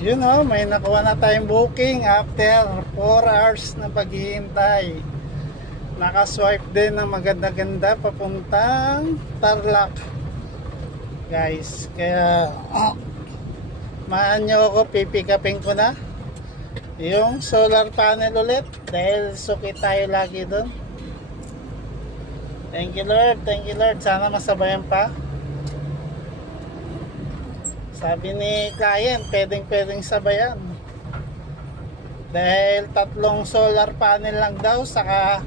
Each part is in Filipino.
Yun o, may nakuha na tayong booking after 4 hours na paghihintay. Nakaswipe din ng maganda-ganda papuntang Tarlac, guys. Kaya maan nyo ako, pipikapin ko na yung solar panel ulit dahil suki tayo lagi doon. Thank you Lord, thank you Lord. Sana masabayan pa. Sabi ni client, pwedeng sabayan. Dahil 3 solar panel lang daw, saka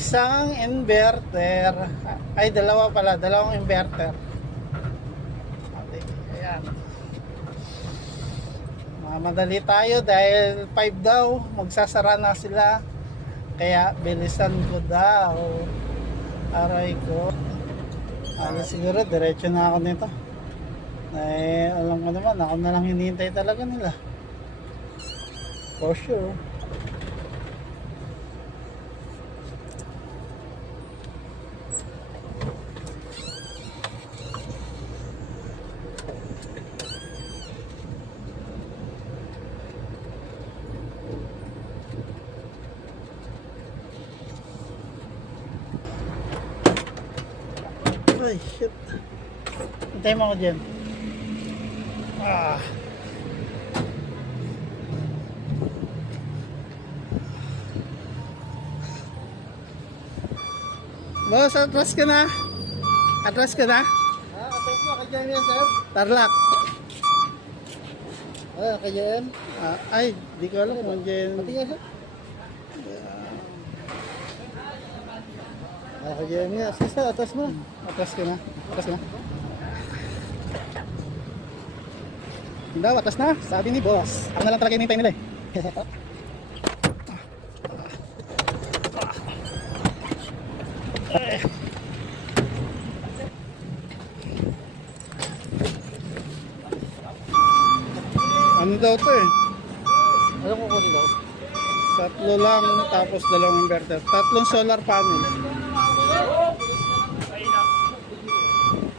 isang inverter. Ay, 2 pala, 2 inverter. Okay, ayan. Mamadali tayo dahil 5 daw, magsasara na sila. Kaya bilisan ko daw. Aray ko. Siguro, diretso na ako nito. Alam ko naman, ako na lang hinihintay talaga nila. For sure. Ay, shit. Hintay mo ako dyan. Boss, atras ka na. Atras ka na. Atras mo, kaya yan, sir? Tarlac. Kaya yan? Ay, di ko alam kung dyan. Pati yan, sir? Kaya yan nga. Sige, sir, atras mo. Atras ka na. Atras ka na. Hindi, atras na. Sabi ni boss. Ako na lang talaga hinintay nila eh. Ano daw to eh? Ano ko kunin daw? 3 lang, tapos 2 inverter. 3 solar panel.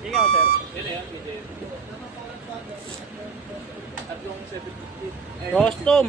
Ikaw, sir. Custom.